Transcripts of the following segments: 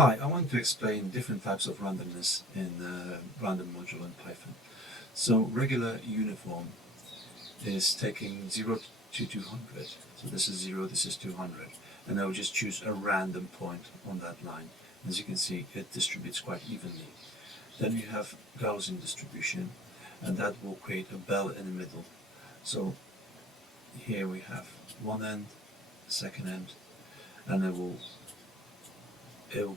Hi, I want to explain different types of randomness in random module in Python. So regular uniform is taking 0 to 200. So this is 0, this is 200. And I will just choose a random point on that line. As you can see, it distributes quite evenly. Then you have Gaussian distribution, and that will create a bell in the middle. So here we have one end, second end, and it will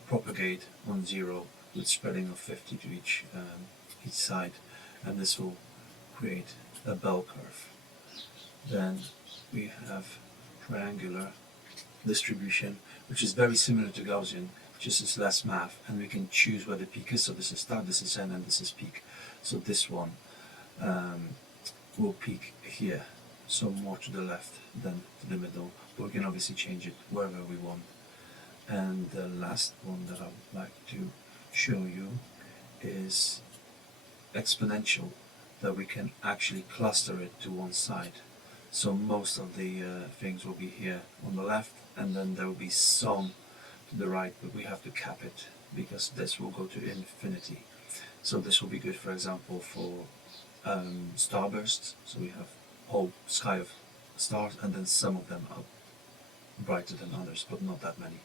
propagate on 0 with spreading of 50 to each side, and this will create a bell curve. Then we have triangular distribution, which is very similar to Gaussian, just is less math, and we can choose where the peak is. So this is start, this is end, and this is peak. So this one will peak here, so more to the left than to the middle, but we can obviously change it wherever we want. And the last one that I would like to show you is exponential, that we can actually cluster it to one side. So most of the things will be here on the left, and then there will be some to the right, but we have to cap it because this will go to infinity. So this will be good, for example, for starbursts. So we have a whole sky of stars, and then some of them are brighter than others, but not that many.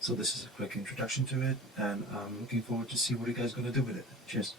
So this is a quick introduction to it, and I'm looking forward to see what you guys are going to do with it. Cheers.